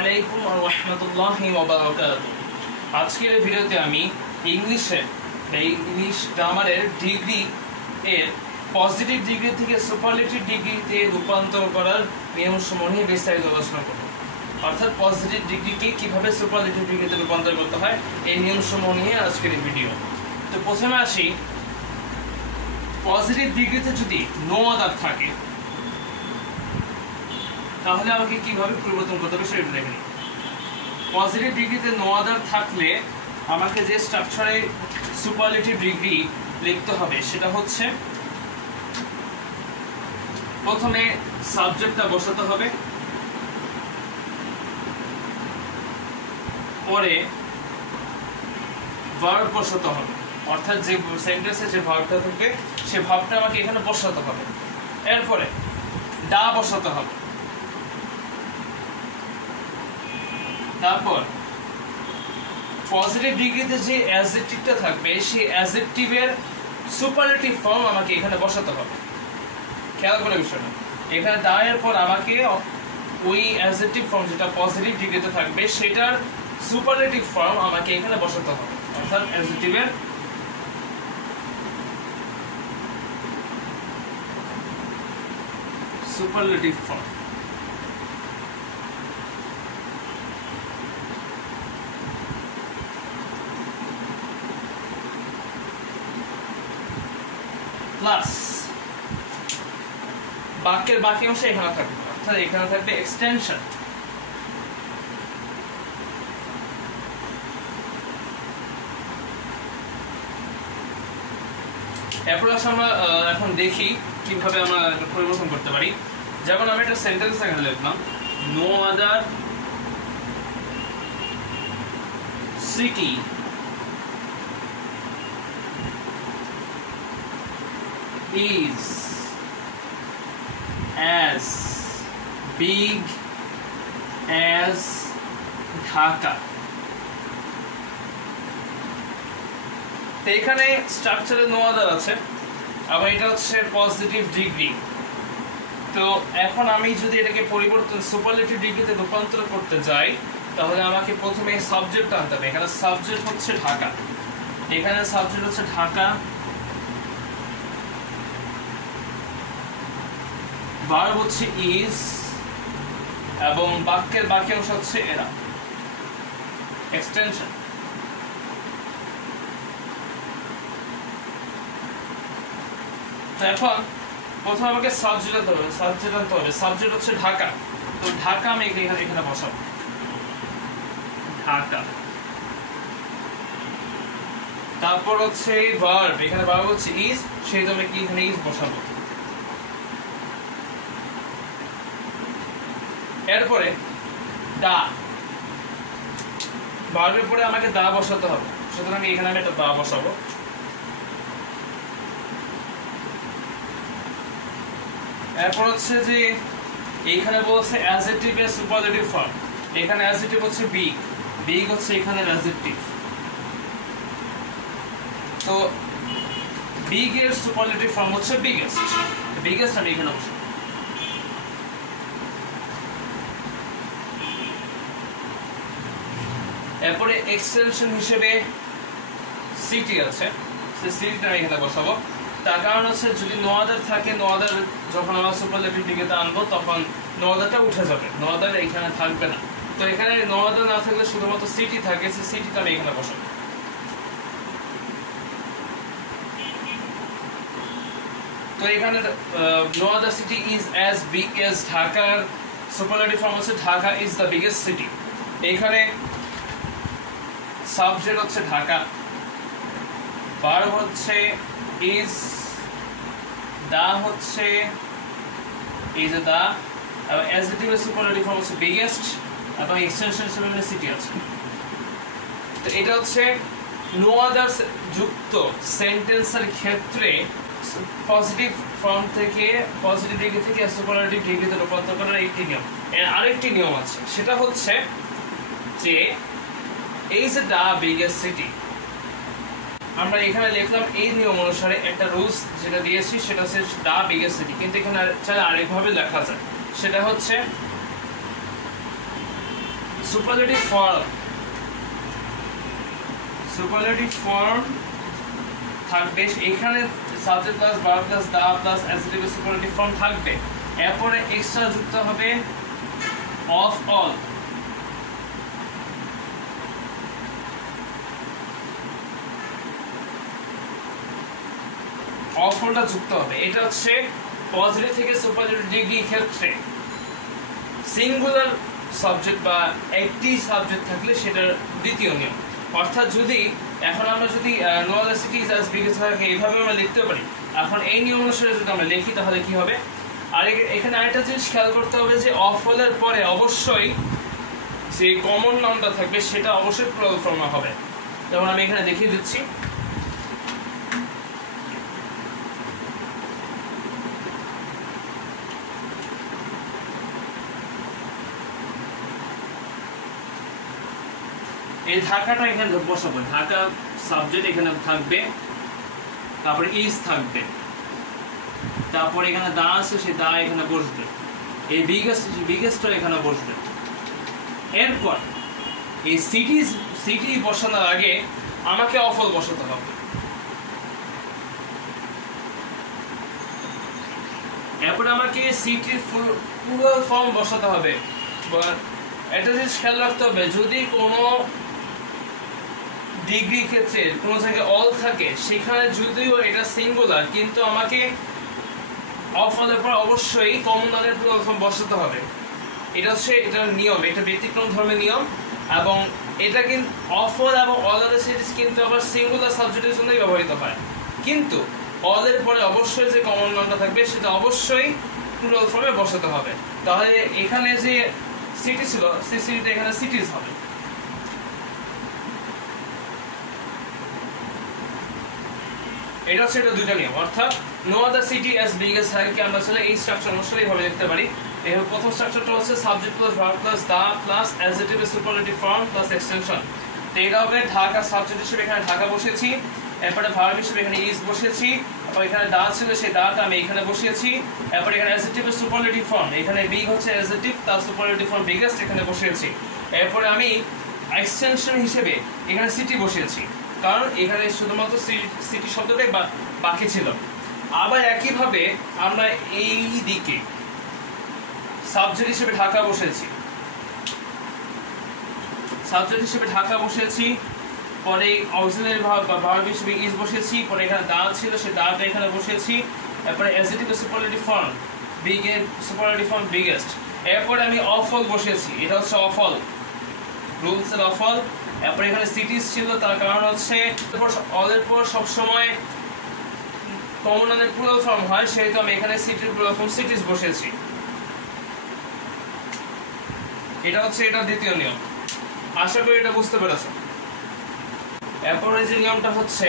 আলাইকুম ওয়া রাহমাতুল্লাহি ওয়া বারাকাতুহু। আজকের ভিডিওতে আমি ইংলিশ গ্রামারের ডিগ্রি এর পজিটিভ ডিগ্রি থেকে সুপারলেটিভ ডিগ্রিতে রূপান্তর করার নিয়মসমূহ নিয়ে বিস্তারিত আলোচনা করব। অর্থাৎ পজিটিভ ডিগ্রিকে কিভাবে সুপারলেটিভ ডিগ্রিতে রূপান্তর করতে হয় এই নিয়মসমূহ নিয়ে আজকের এই ভিডিও। তো প্রথমে আসি, পজিটিভ ডিগ্রিতে যদি নো আদার থাকে তাহলে আমাকে কিভাবে পরিবর্তন করতে হবে সেটা দেখে নিই। পজিটিভ ডিগ্রিতে নো আদার থাকলে আমাকে যে স্ট্রাকচারে সুপারলেটিভ ডিগ্রি লিখতে হবে সেটা হচ্ছে, প্রথমে সাবজেক্টটা বসাতে হবে, পরে ভার্ব বসাতে হবে, অর্থাৎ যে সেন্টেন্সে যে ভার্বটা থাকবে সে ভার্বটা আমাকে এখানে বসাতে হবে, এরপরে দা বসাতে হবে, তারপর পজিটিভ ডিগ্রিতে যে অ্যাডজেক্টিভটা থাকবে সেই অ্যাডজেক্টিভের সুপারলেটিভ ফর্ম আমাকে এখানে বসাতে হবে। খেয়াল করে বিষয়টা, এখানে দা এর পর আমাকে ওই অ্যাডজেক্টিভ ফর্ম যেটা পজিটিভ ডিগ্রিতে থাকবে সেটার সুপারলেটিভ ফর্ম আমাকে এখানে বসাতে হবে, অর্থাৎ অ্যাডজেক্টিভের সুপারলেটিভ ফর্ম। প্লাস বাক্যের বাকি অংশে এখানে থাকবে, অর্থাৎ এখানে থাকবে এক্সটেনশন। এরপর আমরা এখন দেখি কিভাবে আমরা পরিবর্তন করতে পারি। যেমন আমি একটা সেন্টেন্স এখানে লিখলাম, no other city is as big as Dhaka। তো এখানে স্ট্রাকচারে নো আদার আছে, আবার এটা হচ্ছে পজিটিভ ডিগ্রি। তো এখন আমি যদি এটাকে পরিবর্তন সুপারলেটিভ ডিগ্রিতে রূপান্তর করতে যাই তাহলে আমাকে প্রথমে সাবজেক্ট আনতে হবে। এখানে সাবজেক্ট হচ্ছে ঢাকা, এখানে সাবজেক্ট হচ্ছে ঢাকা, ভার্ব হচ্ছে ইজ, এবং বাক্যের বাকি অংশ হচ্ছে এরা, এক্সটেনশন। তো এখন প্রথমে আমাকে সাবজেক্ট আনতে হবে, সাবজেক্ট হচ্ছে ঢাকা। তো ঢাকা আমি এখানে বসাবো, ঢাকা। তারপর হচ্ছে ভার্ব, এখানে ভার্ব হচ্ছে ইজ, সেই জন্য কি এখানে ইজ বসাবো। এরপরে দা, ভার্বের পরে আমাকে দা বসাতে হবে, সুতরাং এখানে আমি একটা দা বসাবো। এরপর হচ্ছে যে এইখানে বলছে অ্যাডজেক্টিভের সুপারলেটিভ ফর্ম, এখানে অ্যাডজেক্টিভ হচ্ছে বিগ, বিগ হচ্ছে এখানে অ্যাডজেক্টিভ। তো বিগ এর সুপারলেটিভ ফর্ম হচ্ছে বিগেস্ট, বিগেস্ট আমি এখানে বসাবো। এরপরে এক্সটেনশন হিসেবে সিটি আছে, সেই সিটিটা আমি এখানে বসাবো। তার কারণ হচ্ছে যদি নো আদার থাকে, নো আদার যখন আমরা সুপারলেটিভ ডিগ্রিতে আনবো তখন নো আদারটা উঠে যাবে, নো আদার এখানে থাকবে না। তো এখানে নো আদার না থাকলে শুধুমাত্র সিটি থাকে, সেই সিটিটা আমি এখানে বসাবো। তো এখানে no other city is as big as ঢাকার সুপারলেটিভ ফর্ম হচ্ছে Dhaka is the biggest city. এখানে সাবজেক্ট হচ্ছে ঢাকা, ভার্ব হচ্ছে ইজ, দা হচ্ছে ইজ দা, এবং অ্যাডজেক্টিভের সুপারলেটিভ ফর্ম হচ্ছে বিগেস্ট, এবং এক্সটেনশন হিসেবে সিটি আছে। তো এটা হচ্ছে নো আদার যুক্ত সেন্টেন্সের ক্ষেত্রে পজিটিভ ফর্ম থেকে, পজিটিভ ডিগ্রি থেকে সুপারলেটিভ ডিগ্রিতে রূপান্তর করার একটি নিয়ম। এর আরেকটি নিয়ম আছে, সেটা হচ্ছে যে এই যে দা বিগেস্ট সিটি, আমরা এখানে লিখলাম এই নিয়ম অনুসারে একটা রুলস যেটা দিয়েছি সেটা হচ্ছে দা বিগেস্ট সিটি, কিন্তু এখানে চাইলে আরেকভাবে লেখা যায়, সেটা হচ্ছে সুপারলেটিভ ফর্ম থাকবে, এখানে subject plus verb plus the plus adjective superlative form থাকবে। এরপরে এক্সট্রা যুক্ত হবে অফ অল। অফ অলটা যুক্ত হবে। এটা হচ্ছে পজিটিভ থেকে সুপারলেটিভ ডিগ্রি ক্ষেত্রে সিঙ্গুলার সাবজেক্ট বা একটি সাবজেক্ট থাকলে সেটার দ্বিতীয় নিয়ম। অর্থাৎ যদি এখন আমরা যদি no other city is as big as থাকে এইভাবে আমরা লিখতে পারি। এখন এই নিয়ম অনুসারে যদি আমরা লিখি তাহলে কি হবে? আর এখানে আরেকটা জিনিস খেয়াল করতে হবে যে অফ হলের পরে অবশ্যই যে কমন নামটা থাকবে সেটা অবশ্যই প্লুরাল ফর্মে হবে। যেমন আমি এখানে দেখিয়ে দিচ্ছি। এই ঢাকাটা এখানে বসাবো, ঢাকা সাবজেক্ট এখানে থাকবে, তারপরে ইজ থাকবে, তারপর এখানে দা আছে সেই দা এখানে বসবে, এই বিগেস্ট এখানে বসবে। এরপর এই সিটি বসানোর আগে আমাকে অফল বসাতে হবে। এরপরে আমাকে সিটির প্লুরাল ফর্ম বসাতে হবে। একটা জিনিস খেয়াল রাখতে হবে, যদি কোনো ডিগ্রি ক্ষেত্রে কোনো জায়গায় অল থাকে সেখানে যদিও এটা সিঙ্গুলার কিন্তু আমাকে অফ হলের পর অবশ্যই কমন নাউনের প্লুরাল ফর্ম বসাতে হবে। এটা হচ্ছে এটার নিয়ম, এটা ব্যতিক্রম ধর্মের নিয়ম। এবং এটা কিন্তু অফ অল এবং অল আদার সিরিজ কিন্তু আবার সিঙ্গুলার সাবজেক্টের জন্যই ব্যবহৃত হয়, কিন্তু অলের পরে অবশ্যই যে কমন নাউনটা থাকবে সেটা অবশ্যই প্লুরাল ফর্মে বসাতে হবে। তাহলে এখানে যে সিটি ছিল সেই সিটিটা এখানে সিটিজ হবে। এটা হচ্ছে এটা দুইটা নিয়ম। অর্থাৎ no other city as big as থাকে আমরা আসলে এই স্ট্রাকচার অনুসারে এইভাবে লিখতে পারি। এই প্রথম স্ট্রাকচারটা হচ্ছে subject plus verb plus the plus adjective superlative form plus extension. তো এটা হবে ঢাকা সাবজেক্ট হিসেবে এখানে ঢাকা বসিয়েছি, এরপরে ভার্ব হিসেবে এখানে ইজ বসিয়েছি, তারপর এখানে দা ছিল সেই দাটা আমি এখানে বসিয়েছি, এরপর এখানে অ্যাডজেক্টিভ সুপারলেটিভ ফর্ম এখানে বিগ হচ্ছে অ্যাডজেক্টিভ তার সুপারলেটিভ ফর্ম বিগেস্ট এখানে বসিয়েছি। এরপরে আমি এক্সটেনশন হিসেবে এখানে সিটি বসিয়েছি, কারণ এখানে শুধুমাত্র সিটি শব্দটাই বাকি ছিল। আবার একইভাবে আমরা এই দিকে সাবজেক্ট হিসেবে ঢাকা বসিয়েছি, পরে অক্সিলারি ভার্ব হিসেবে ইজ বসিয়েছি, পরে এখানে দা ছিল সেই দাটা এখানে বসিয়েছি, এরপরে adjective superlative form superlative form biggest. এরপরে আমি অফল বসিয়েছি, এটা হচ্ছে অফল রুলস এর অফল। এরপর এখানে সিটিজ ছিল, তার কারণ হচ্ছে অলের পর সবসময় কমন নাউনের প্লুরাল ফর্ম হয়, সেহেতু আমি এখানে সিটির প্লুরাল ফর্ম সিটিজ বসিয়েছি। এটা হচ্ছে এটা দ্বিতীয় নিয়ম। আশা করি এটা বুঝতে পেরেছ। এরপরে যে নিয়মটা হচ্ছে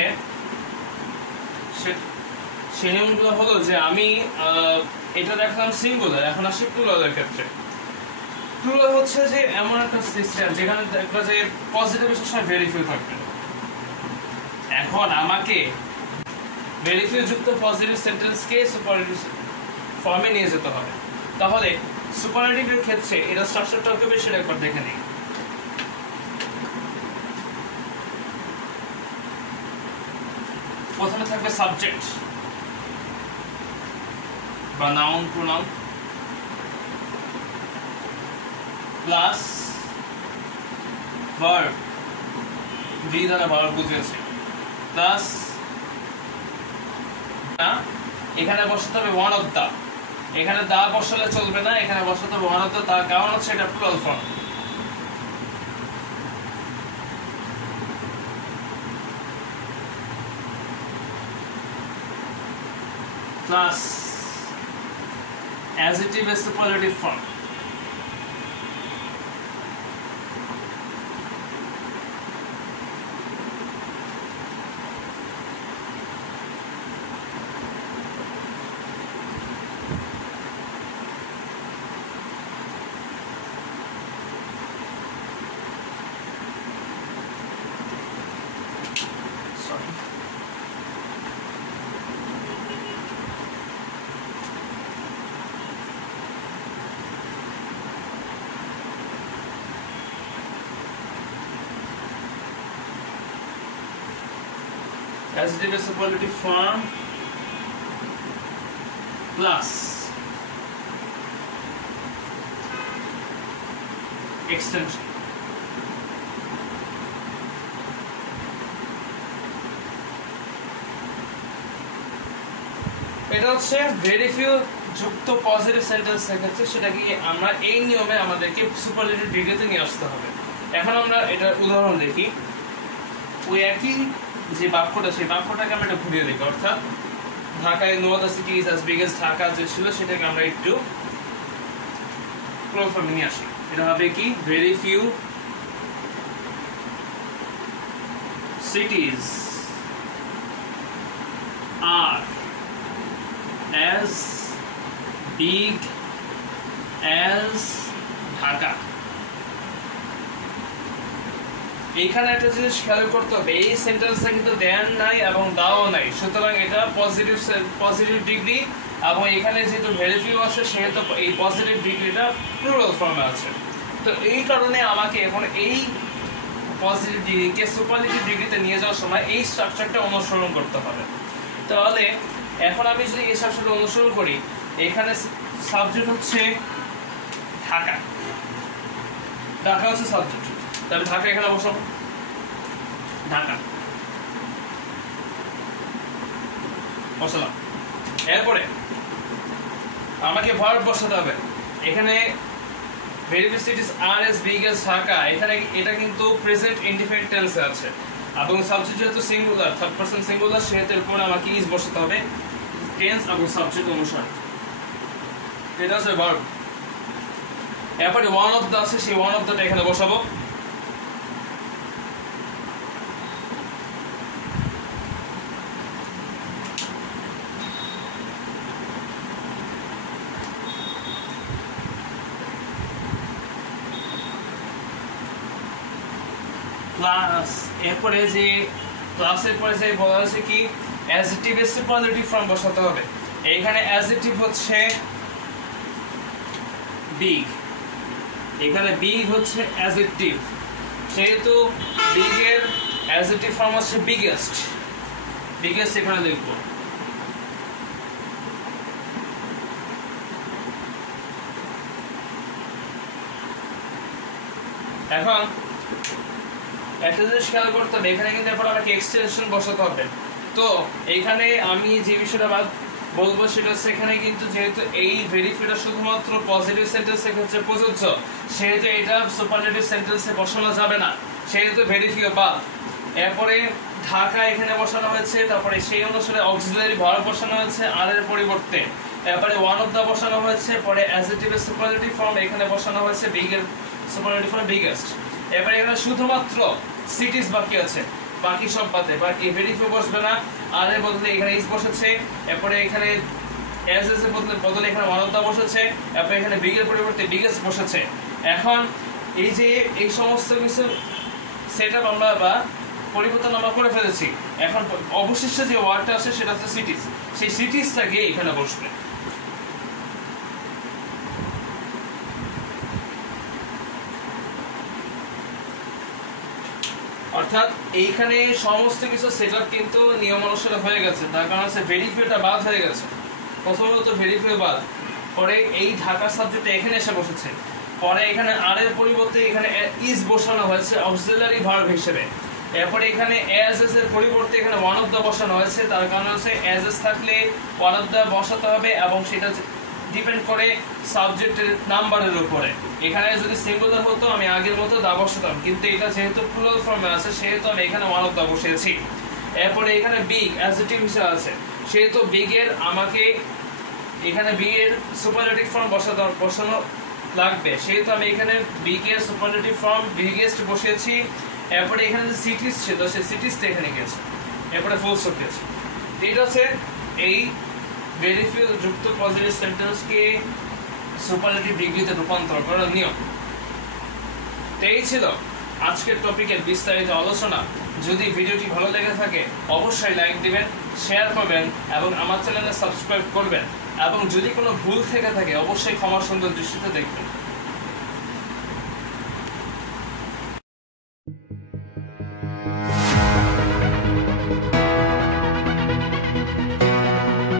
সেই নিয়মগুলো হলো যে আমি এটা দেখলাম সিঙ্গুলার, এখন আসি প্লুরালের ক্ষেত্রে। প্লুরাল হচ্ছে যে এমন একটা সিস্টেম যেখানে দেখবা যে পজিটিভ সবসময় ভেরিফিউ থাকবে। এখন আমাকে ভেরিফিউ যুক্ত পজিটিভ সেন্টেন্সকে সুপারলেটিভ ফর্মে নিয়ে যেতে হবে। তাহলে সুপারলেটিভের ক্ষেত্রে এটা স্ট্রাকচারটা হবে সেটা একবার দেখে নিই। প্রথমে থাকবে সাবজেক্ট বা noun pronoun plus verb, V দ্বারা ভার্ব বুঝিয়েছি, প্লাস এখানে বসাতে হবে ওয়ান অফ দা। এখানে দা বসালে চলবে না, এখানে বসাতে হবে ওয়ান অফ দা, তার কারণ হচ্ছে এটা plural form. Plus adjective superlative form. adjective superlative form plus extension. এটা হচ্ছে ভেরি ফিউ যুক্ত পজিটিভ সেন্টেন্স ক্ষেত্রে সেটা কি আমরা এই নিয়মে আমাদেরকে সুপারলেটিভ ডিগ্রিতে নিয়ে আসতে হবে। এখন আমরা এটার উদাহরণ দেখি। ওই একই যে বাক্যটা সেই বাক্যটাকে আমরা একটু ঘুরিয়ে দেখি, অর্থাৎ ঢাকায় no other city is as big as Dhaka যে ছিল সেটাকে আমরা একটু ক্লোজ ফর্মে নিয়ে আসি। এটা হবে কি very few cities are as big as Dhaka. এখানে একটা জিনিস খেয়াল করতে হবে, এই সেন্টেন্সটা কিন্তু দেন নাই এবং দাও নাই, সুতরাং এটা পজিটিভ ডিগ্রি এবং এখানে যেহেতু ভেরি ফিউ আছে সেহেতু এই পজিটিভ ডিগ্রিটা প্লুরাল ফর্মে আছে। তো এই কারণে আমাকে এখন এই পজিটিভ ডিগ্রিকে সুপারলেটিভ ডিগ্রিতে নিয়ে যাওয়ার সময় এই স্ট্রাকচারটা অনুসরণ করতে হবে। তাহলে এখন আমি যদি এই স্ট্রাকচারটা অনুসরণ করি, এখানে সাবজেক্ট হচ্ছে ঢাকা, ঢাকা হচ্ছে সাবজেক্ট, তাহলে ঢাকা এখানে বসাবো, ঢাকা বসালাম। এরপরে আমাকে ভার্ব বসাতে হবে। এখানে ভেরি ফিউ সিটিজ আর এস বিগ এস ঢাকা, এখানে এটা কিন্তু প্রেজেন্ট ইনডিফিনিট টেন্সে আছে এবং সাবজেক্ট যেহেতু সিঙ্গুলার, থার্ড পারসন সিঙ্গুলার, সেহেতু এর পরে আমাকে ইজ বসাতে হবে টেন্স এবং সাবজেক্ট অনুসারে। এটা হচ্ছে ভার্ব। এরপরে ওয়ান অফ দ্য আছে, সেই ওয়ান অফ দ্যাটা এখানে বসাবো। প্লাস এরপরে যে ক্লাসের পরে যে বলা হচ্ছে কি অ্যাডজেক্টিভ এর সুপারলেটিভ ফর্ম বসাতে হবে। এইখানে অ্যাডজেক্টিভ হচ্ছে বিগ, এখানে বিগ হচ্ছে অ্যাডজেক্টিভ, সেহেতু বিগ এর অ্যাডজেক্টিভ ফর্ম হচ্ছে বিগেস্ট, বিগেস্ট এখানে লিখব। এখন একটা জিনিস খেয়াল করতে হবে, এখানে কিন্তু এরপর আমাকে এক্সটেনশন বসাতে হবে। তো এইখানে আমি যে বিষয়টা বলবো সেটা হচ্ছে এখানে কিন্তু যেহেতু এই ভেরি ফিউটা শুধুমাত্র পজিটিভ সেন্টেন্সের ক্ষেত্রে প্রযোজ্য, সেহেতু এটা সুপারলেটিভ সেন্টেন্সে বসানো যাবে না, সেহেতু ভেরি ফিউ বাদ। এরপরে ঢাকা এখানে বসানো হয়েছে, তারপরে সেই অনুসারে অক্সিলারি ভার্ব বসানো হয়েছে আর এর পরিবর্তে। এরপরে ওয়ান অফ দ্য বসানো হয়েছে, পরে অ্যাডজেক্টিভের সুপারলেটিভ ফর্ম এখানে বসানো হয়েছে বিগ এর সুপারলেটিভ ফর্ম বিগেস্ট। এবারে এখানে শুধুমাত্র সিটিজ বাকি আছে, বাকি সব বাদে, বাকি ভেরি ফিউ বসবে না, আর এর বদলে এখানে ইজ বসেছে, এরপরে এখানে এস এস এর বদলে এখানে ওয়ান অফ দ্য বসেছে, এরপরে এখানে বিগ এর পরিবর্তে বিগেস্ট বসেছে। এখন এই যে এই সমস্ত কিছু সেটআপ আমরা বা পরিবর্তন আমরা করে ফেলেছি, এখন অবশিষ্ট যে ওয়ার্ডটা আছে সেটা হচ্ছে সিটিজ, সেই সিটিজটা গিয়ে এখানে বসবে। অর্থাৎ এইখানে সমস্ত কিছু সেটআপ কিন্তু নিয়ম অনুসারে হয়ে গেছে, তার কারণ হচ্ছে ভেরি ফিউটা বাদ হয়ে গেছে। প্রথমত ভেরি ফিউ বাদ, পরে এই ঢাকা সাবজেক্ট এখানে এসে বসেছে, পরে এখানে আর এর পরিবর্তে এখানে ইজ বসানো হয়েছে অক্সিলারি ভার্ব হিসেবে, এরপরে এখানে অ্যাজ এস এর পরিবর্তে এখানে ওয়ান অফ দ্য বসানো হয়েছে, তার কারণ হচ্ছে অ্যাজ এস থাকলে ওয়ান অফ দ্য বসাতে হবে এবং সেটা ডিপেন্ড করে সাবজেক্টের নাম্বারের উপরে। এখানে যদি সিঙ্গুলার হতো আমি আগের মতো দা বসাতাম, কিন্তু এটা যেহেতু প্লুরাল ফর্মে আছে সেহেতু আমি এখানে ওয়ান অফ দা বসিয়েছি। এরপরে এখানে বিগ অ্যাডজেক্টিভ হিসেবে আছে, সেহেতু বিগ এর আমাকে এখানে বিগ এর সুপারলেটিভ ফর্ম বসানো লাগবে, সেহেতু আমি এখানে বিগ এর সুপারলেটিভ ফর্ম বিগেস্ট বসিয়েছি। এরপরে এখানে যে সিটিজ ছিল সেই সিটিজটা এখানে গেছে, এরপরে ফুল স্টপ গেছে। এটা হচ্ছে এই ভেরি ফিউ যুক্ত পজিটিভ সেন্টেন্সকে সুপারলেটিভ ডিগ্রিতে রূপান্তর করার নিয়ম। এই ছিল আজকের টপিকের বিস্তারিত আলোচনা। যদি ভিডিওটি ভালো লেগে থাকে অবশ্যই লাইক দিবেন, শেয়ার করবেন এবং আমার চ্যানেলে সাবস্ক্রাইব করবেন, এবং যদি কোনো ভুল থেকে থাকে অবশ্যই ক্ষমা সুন্দর দৃষ্টিতে দেখবেন।